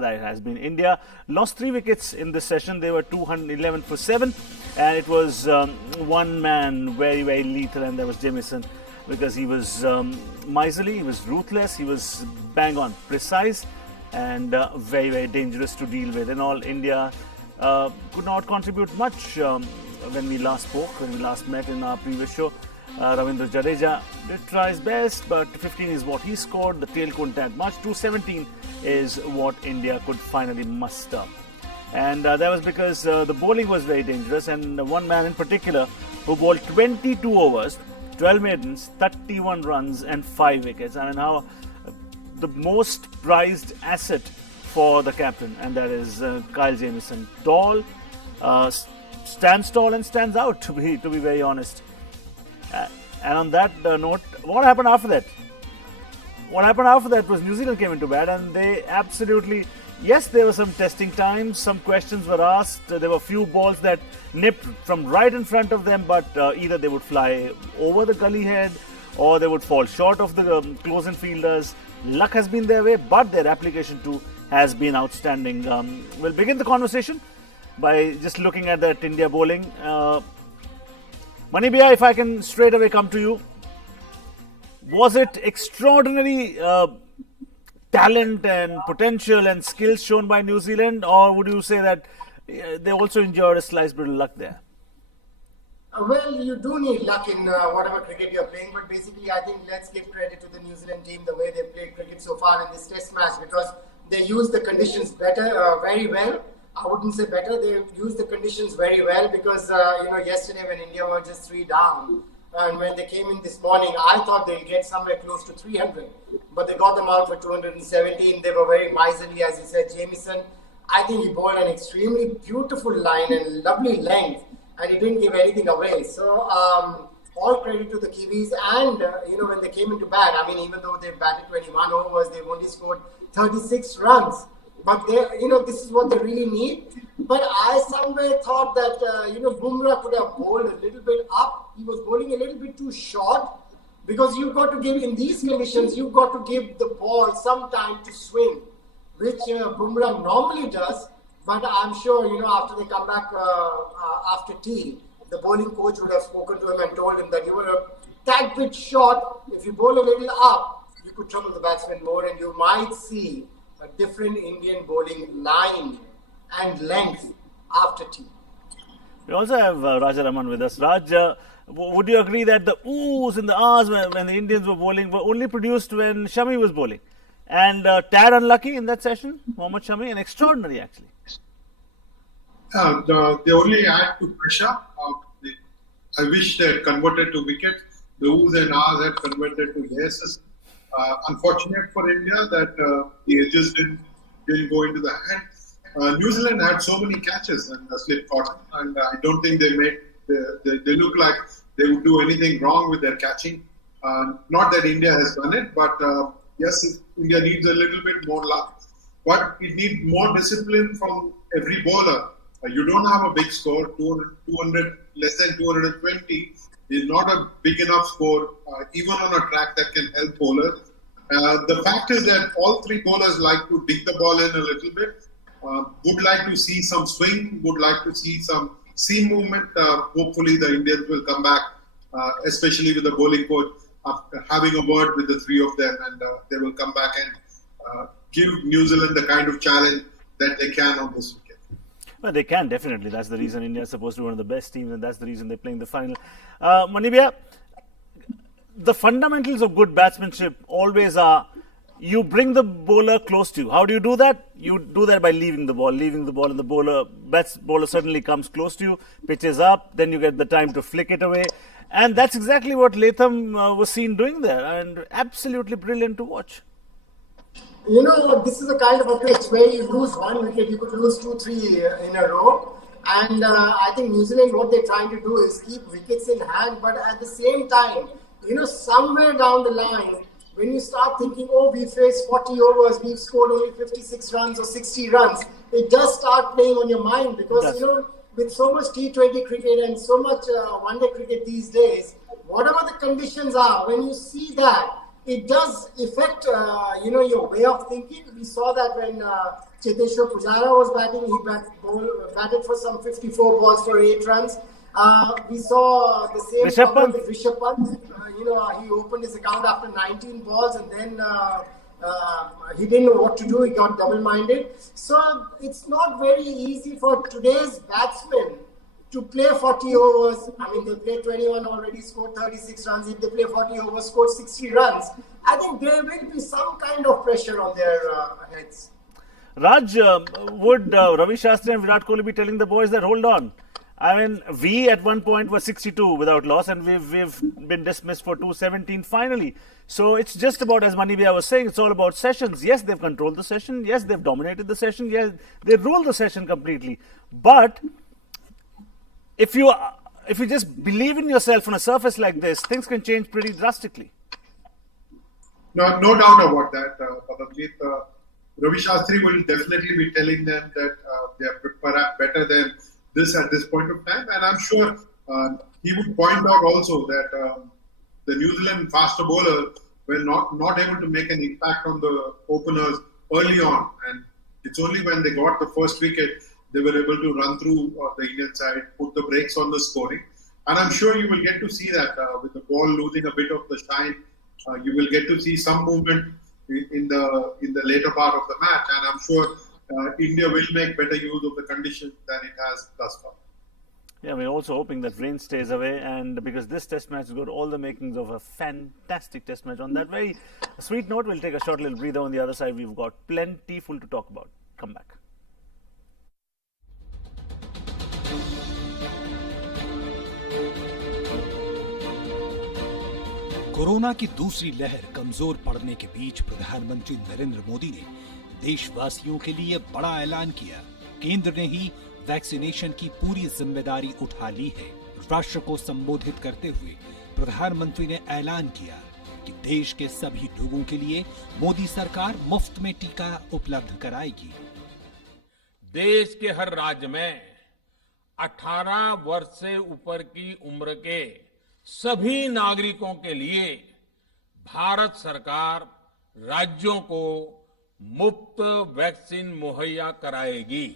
that it has been. India lost 3 wickets in this session. They were 211 for 7, and it was one man very, very lethal, and that was Jamieson, because he was miserly, he was ruthless, he was bang on precise, and very, very dangerous to deal with. In all, India could not contribute much when we last spoke, when we last met in our previous show. Jadeja did try his best, but 15 is what he scored. The tail couldn't add much. 217 is what India could finally muster. And that was because the bowling was very dangerous, and one man in particular who bowled 22 overs, 12 maidens, 31 runs and 5 wickets. I mean, how the most prized asset for the captain, and that is Kyle Jamieson. Tall, stands tall and stands out, to be very honest. And on that note, what happened after that? What happened after that was New Zealand came into bat, and they absolutely, yes, there were some testing times, some questions were asked, there were few balls that nipped from right in front of them, but either they would fly over the gully head or they would fall short of the close-in fielders. Luck has been their way, but their application too has been outstanding. We'll begin the conversation by just looking at that India bowling. Manibhaiya, if I can straight away come to you, was it extraordinary talent and potential and skills shown by New Zealand, or would you say that they also enjoyed a slice bit of luck there? Well, you do need luck in whatever cricket you're playing, but basically I think let's give credit to the New Zealand team the way they played cricket so far in this test match, because they used the conditions better, very well. I wouldn't say better, they used the conditions very well, because yesterday when India were just 3 down, and when they came in this morning, I thought they'll get somewhere close to 300, but they got them out for 217. They were very miserly, as you said. Jamieson, I think he bowled an extremely beautiful line and lovely length, and he didn't give anything away. So all credit to the Kiwis. And when they came into bat, I mean, even though they batted 21 overs, they've only scored 36 runs. But this is what they really need. But I somewhere thought that Bumrah could have bowled a little bit up. He was bowling a little bit too short, because you've got to give, in these conditions, you've got to give the ball some time to swing, which Bumrah normally does. But I'm sure, after they come back after tea, the bowling coach would have spoken to him and told him that you were a tad bit short. If you bowl a little up, you could trouble the batsman more, and you might see a different Indian bowling line and length after tea. We also have Raja Raman with us. Raj, would you agree that the oohs and the ahs when the Indians were bowling were only produced when Shami was bowling? And tad unlucky in that session, Mohammad Shami, and extraordinary actually. They only add to pressure. I wish they had converted to wicket. The oohs and ahs had converted to yeses. Unfortunate for India that the edges didn't go into the hand. New Zealand had so many catches and slip caught, and I don't think they look like they would do anything wrong with their catching. Not that India has done it, but yes, India needs a little bit more luck. But it needs more discipline from every bowler. You don't have a big score, 200 less than 220. Is not a big enough score, even on a track that can help bowlers. The fact is that all 3 bowlers like to dig the ball in a little bit, would like to see some swing, would like to see some seam movement. Hopefully the Indians will come back, especially with the bowling coach, after having a word with the 3 of them, and they will come back and give New Zealand the kind of challenge that they can on this wicket. Well, they can, definitely. That's the reason India is supposed to be one of the best teams, and that's the reason they're playing the final. Manibhaiya, the fundamentals of good batsmanship always are you bring the bowler close to you. How do you do that? You do that by leaving the ball, and the bowler certainly comes close to you, pitches up, then you get the time to flick it away. And that's exactly what Latham was seen doing there, and absolutely brilliant to watch. This is a kind of a pitch where you lose 1 wicket, you could lose 2, 3 in a row. And I think New Zealand, what they're trying to do is keep wickets in hand, but at the same time, somewhere down the line, when you start thinking, we faced 40 overs, we've scored only 56 runs or 60 runs, it does start playing on your mind, because, with so much T20 cricket and so much one-day cricket these days, whatever the conditions are, when you see that, it does affect, your way of thinking. We saw that when Jadeja Pujara was batting, he batted for some 54 balls for 8 runs. We saw the same problem with Rishabh Pant. He opened his account after 19 balls and then he didn't know what to do. He got double-minded. So it's not very easy for today's batsmen to play 40 overs. I mean, they played 21 already, scored 36 runs. If they play 40 overs, scored 60 runs, I think there will be some kind of pressure on their heads. Raj, would Ravi Shastri and Virat Kohli be telling the boys that hold on? I mean, we at one point were 62 without loss, and we've been dismissed for 217 finally. So it's just about, as Manibhaiya was saying, it's all about sessions. Yes, they've controlled the session. Yes, they've dominated the session. Yes, they ruled the session completely. But if you just believe in yourself on a surface like this, things can change pretty drastically. No doubt about that, Padamjit. Ravi Shastri will definitely be telling them that they are perhaps better than this at this point of time, and I'm sure he would point out also that the New Zealand faster bowlers were not able to make an impact on the openers early on, and it's only when they got the first wicket they were able to run through the Indian side, put the brakes on the scoring, and I'm sure you will get to see that with the ball losing a bit of the shine, you will get to see some movement in the later part of the match, and I'm sure India will make better use of the conditions than it has thus far. Yeah, we're also hoping that rain stays away, and because this test match has got all the makings of a fantastic test match. On that very sweet note, we'll take a short little breather. On the other side, we've got plenty full to talk about. Come back. Corona की दूसरी लहर कमजोर पड़ने के बीच प्रधानमंत्री नरेंद्र मोदी ने देशवासियों के लिए बड़ा ऐलान किया। केंद्र ने ही वैक्सीनेशन की पूरी जिम्मेदारी उठा ली है। राष्ट्र को संबोधित करते हुए प्रधानमंत्री ने ऐलान किया कि देश के सभी लोगों के लिए मोदी सरकार मुफ्त में टीका उपलब्ध कराएगी। देश के हर राज्य में 18 वर्ष से ऊपर की उम्र के सभी नागरिकों के लिए भारत सरकार राज्यों को मुफ्त वैक्सीन मुहैया कराएगी।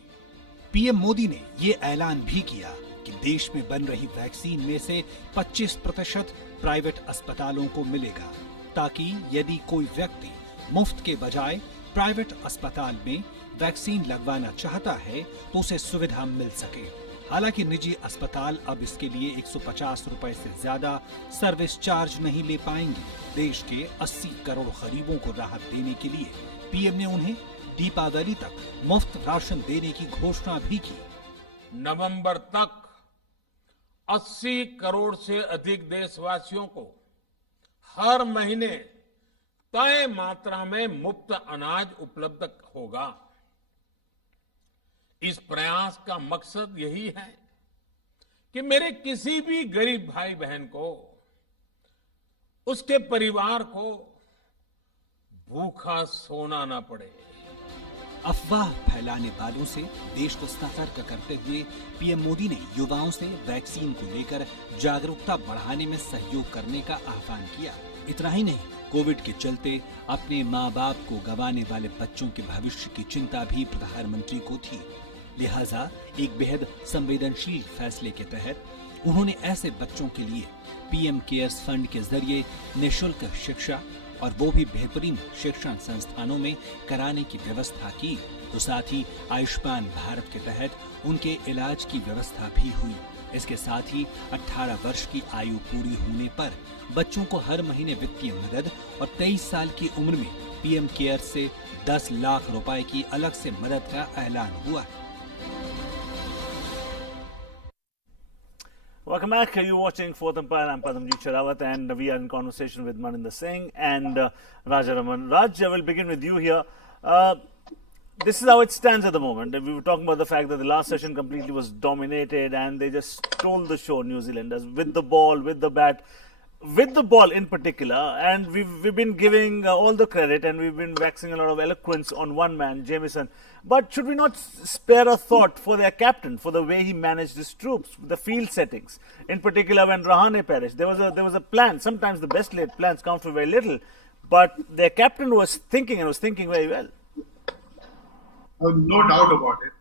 पीएम मोदी ने ये ऐलान भी किया कि देश में बन रही वैक्सीन में से 25% प्राइवेट अस्पतालों को मिलेगा, ताकि यदि कोई व्यक्ति मुफ्त के बजाय प्राइवेट अस्पताल में वैक्सीन लगवाना चाहता है तो उसे सुविधा मिल सके। हालांकि निजी अस्पताल अब इसके लिए 150 रुपए से ज्यादा सर्विस चार्ज नहीं ले पाएंगे। देश के 80 करोड़ गरीबों को राहत देने के लिए पीएम ने उन्हें दीपावली तक मुफ्त राशन देने की घोषणा भी की। नवंबर तक 80 करोड़ से अधिक देशवासियों को हर महीने तय मात्रा में मुफ्त अनाज उपलब्ध होगा। इस प्रयास का मकसद यही है कि मेरे किसी भी गरीब भाई बहन को, उसके परिवार को भूखा सोना ना पड़े। अफवाह फैलाने वालों से देश को सतर्क करते हुए पीएम मोदी ने युवाओं से वैक्सीन को लेकर जागरूकता बढ़ाने में सहयोग करने का आह्वान किया। इतना ही नहीं, कोविड के चलते अपने माँ बाप को गंवाने वाले बच्चों के भविष्य की चिंता भी प्रधानमंत्री को थी। लिहाजा एक बेहद संवेदनशील फैसले के तहत उन्होंने ऐसे बच्चों के लिए पीएम केयर्स फंड के जरिए निःशुल्क शिक्षा और वो भी बेहतरीन शिक्षण संस्थानों में कराने की व्यवस्था की। तो साथ ही आयुष्मान भारत के तहत उनके इलाज की व्यवस्था भी हुई। इसके साथ ही 18 वर्ष की आयु पूरी होने पर बच्चों को हर महीने वित्तीय मदद और 23 साल की उम्र में पीएम केयर से 10 लाख रुपए की अलग से मदद का ऐलान हुआ। Welcome back. You're watching Fourth Umpire. I'm Padamjit Sherawat, and we are in conversation with Maninder Singh and Raja Raman. Raj, I will begin with you here. This is how it stands at the moment. We were talking about the fact that the last session completely was dominated and they just stole the show, New Zealanders, with the ball, with the bat, with the ball in particular. And we've been giving all the credit and we've been waxing a lot of eloquence on one man, Jamieson. But should we not spare a thought for their captain, for the way he managed his troops, the field settings? In particular, when Rahane perished, there was a plan. Sometimes the best laid plans count for very little. but their captain was thinking and was thinking very well. No doubt about it.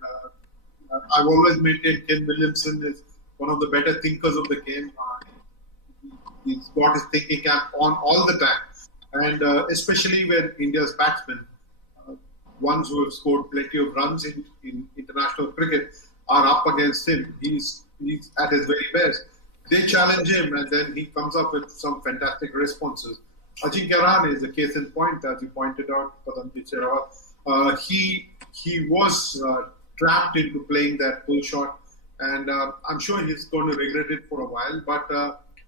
I've always maintained Ken Williamson is one of the better thinkers of the game. He's got his thinking cap on all the time. And especially when India's batsmen, ones who have scored plenty of runs in international cricket, are up against him. He's at his very best. They challenge him and then he comes up with some fantastic responses. Ajinkya Rahane is a case in point, as you pointed out, he was trapped into playing that pull shot, and I'm sure he's going to regret it for a while. But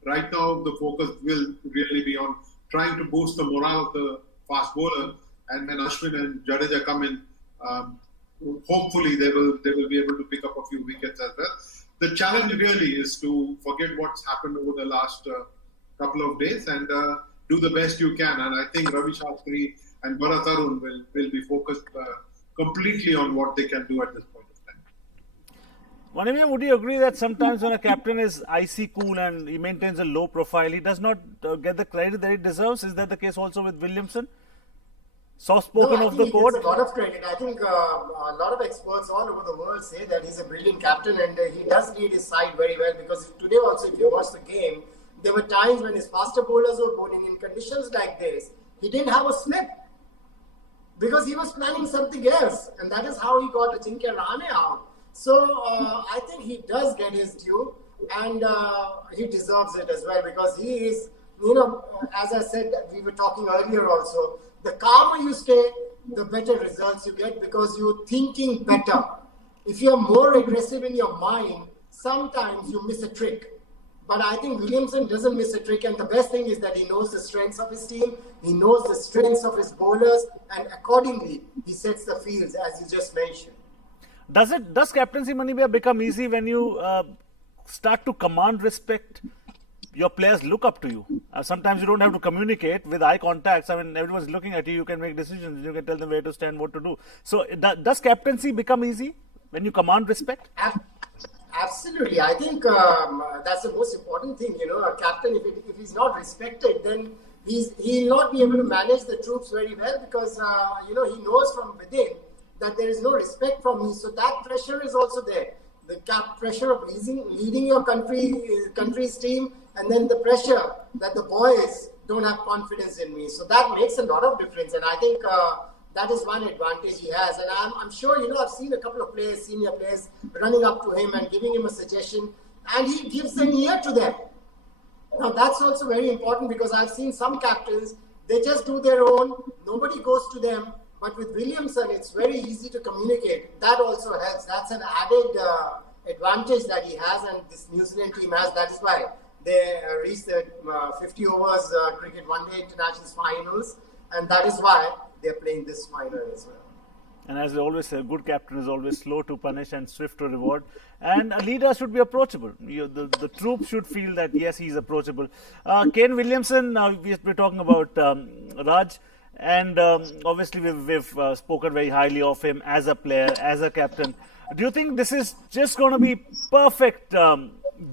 right now, the focus will really be on trying to boost the morale of the fast bowler, and when Ashwin and Jadeja come in, hopefully they will be able to pick up a few wickets as well. The challenge really is to forget what's happened over the last couple of days and do the best you can. And I think Ravi Shastri and Bharat Arun will be focused completely on what they can do at this point of time. Manavia, would you agree that sometimes when a captain is icy cool and he maintains a low profile, he does not get the credit that he deserves? Is that the case also with Williamson? Soft-spoken of the court? He gets a lot of credit. I think a lot of experts all over the world say that he's a brilliant captain and he does lead his side very well, because today also, if you watch the game, there were times when his faster bowlers were bowling in conditions like this. He didn't have a slip because he was planning something else, and that is how he got Ajinkya Rahane out. So I think he does get his due, and he deserves it as well, because he is, as I said, we were talking earlier also, the calmer you stay, the better results you get, because you're thinking better. If you're more aggressive in your mind, sometimes you miss a trick. But I think Williamson doesn't miss a trick, and the best thing is that he knows the strengths of his team, he knows the strengths of his bowlers, and accordingly, he sets the fields, as you just mentioned. Does captaincy, Manibia, become easy when you start to command respect? Your players look up to you. Sometimes you don't have to communicate with eye contacts. I mean, everyone's looking at you. You can make decisions. You can tell them where to stand, what to do. So, does captaincy become easy when you command respect? Absolutely. I think that's the most important thing. A captain, if he's not respected, then he'll not be able to manage the troops very well, because he knows from within that there is no respect from me. So that pressure is also there. The pressure of leading your country's team, and then the pressure that the boys don't have confidence in me. So that makes a lot of difference, and I think that is one advantage he has. And I'm sure, I've seen a couple of players, senior players, running up to him and giving him a suggestion, and he gives an ear to them. Now that's also very important, because I've seen some captains, they just do their own, nobody goes to them. But with Williamson, it's very easy to communicate. That also helps. That's an added advantage that he has, and this New Zealand team has. That is why they reached the 50 overs cricket one-day internationals finals, and that is why they're playing this final as well. And as they always say, a good captain is always slow to punish and swift to reward. And a leader should be approachable. The troops should feel that, yes, he's approachable. Kane Williamson, we're talking about Raj. And obviously, we've spoken very highly of him as a player, as a captain. Do you think this is just going to be perfect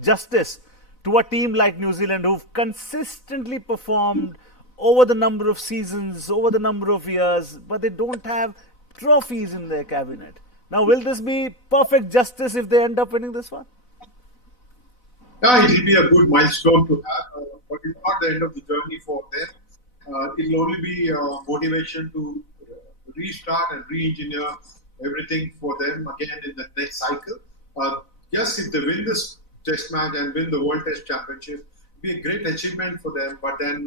justice to a team like New Zealand, who've consistently performed over the number of seasons, over the number of years, but they don't have trophies in their cabinet? Now, will this be perfect justice if they end up winning this one? Yeah, it will be a good milestone to have, but it's not the end of the journey for them. It will only be motivation to restart and re-engineer everything for them again in the next cycle. Yes, if they win this Test match and win the World Test Championship, it will be a great achievement for them. But then,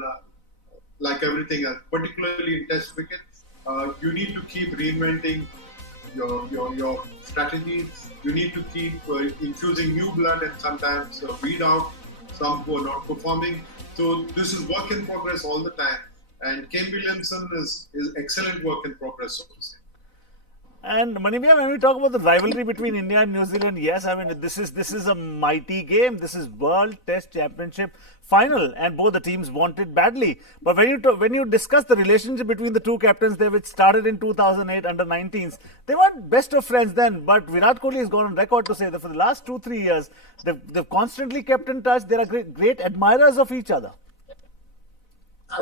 like everything else, particularly in Test cricket, you need to keep reinventing your strategies. You need to keep infusing new blood and sometimes weed out some who are not performing. So this is work in progress all the time, and Kane Williamson is excellent work in progress, so to say. And Manibia, when we talk about the rivalry between India and New Zealand, yes, I mean this is a mighty game. This is World Test Championship final, and both the teams want it badly. But when you discuss the relationship between the two captains, which started in 2008 under 19s, they weren't best of friends then. But Virat Kohli has gone on record to say that for the last 2-3 years, they've constantly kept in touch. They are great admirers of each other.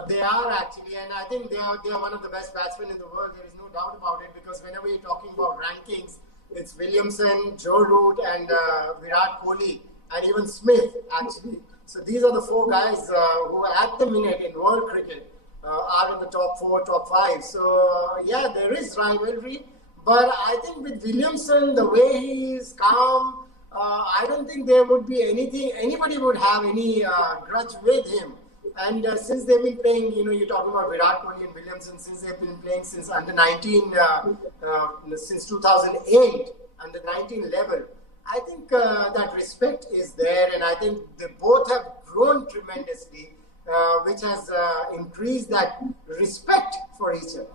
They are actually, and I think they are one of the best batsmen in the world. There is no doubt about it, because whenever you're talking about rankings, it's Williamson, Joe Root, and Virat Kohli, and even Smith actually. So these are the four guys who at the minute in world cricket are in the top 4, top 5. So yeah, there is rivalry, but I think with Williamson, the way he is calm, I don't think there would be anybody would have any grudge with him. And since they've been playing, you're talking about Virat Kohli and Williamson, since they've been playing since under 19, since 2008, under 19 level, I think that respect is there, and I think they both have grown tremendously, which has increased that respect for each other.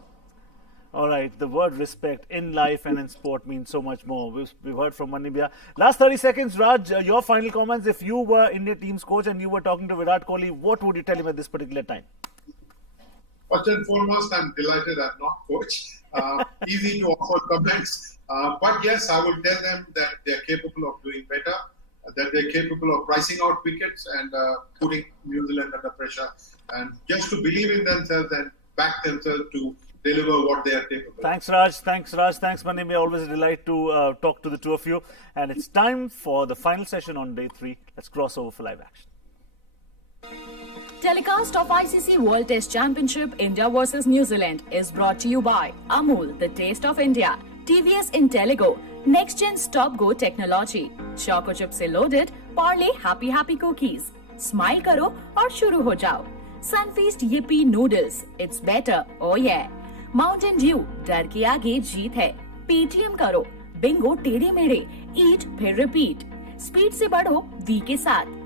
All right, the word respect in life and in sport means so much more. We've heard from Manibia. Last 30 seconds, Raj, your final comments. If you were India team's coach and you were talking to Virat Kohli, what would you tell him at this particular time? First and foremost, I'm delighted I'm not coach. Easy to offer comments. But yes, I will tell them that they're capable of doing better, that they're capable of pricing out wickets and putting New Zealand under pressure. And just to believe in themselves and back themselves to deliver what they are capable of. Thanks, Raj. Thanks, Manimia. Always a delight to talk to the two of you. And it's time for the final session on day 3. Let's cross over for live action. Telecast of ICC World Test Championship India vs New Zealand is brought to you by Amul, the taste of India, TVS Inteligo, Next Gen Stop Go Technology, Choco Chip se loaded Parle Happy Cookies. Smile karo aur shuru ho jao. Sunfeast Yippee Noodles, it's better, oh yeah. Mountain Dew, डर के आगे जीत है. Paytm करो, Bingo टेढ़े मेढ़े, ईट फिर repeat. Speed से बढ़ो वी के साथ.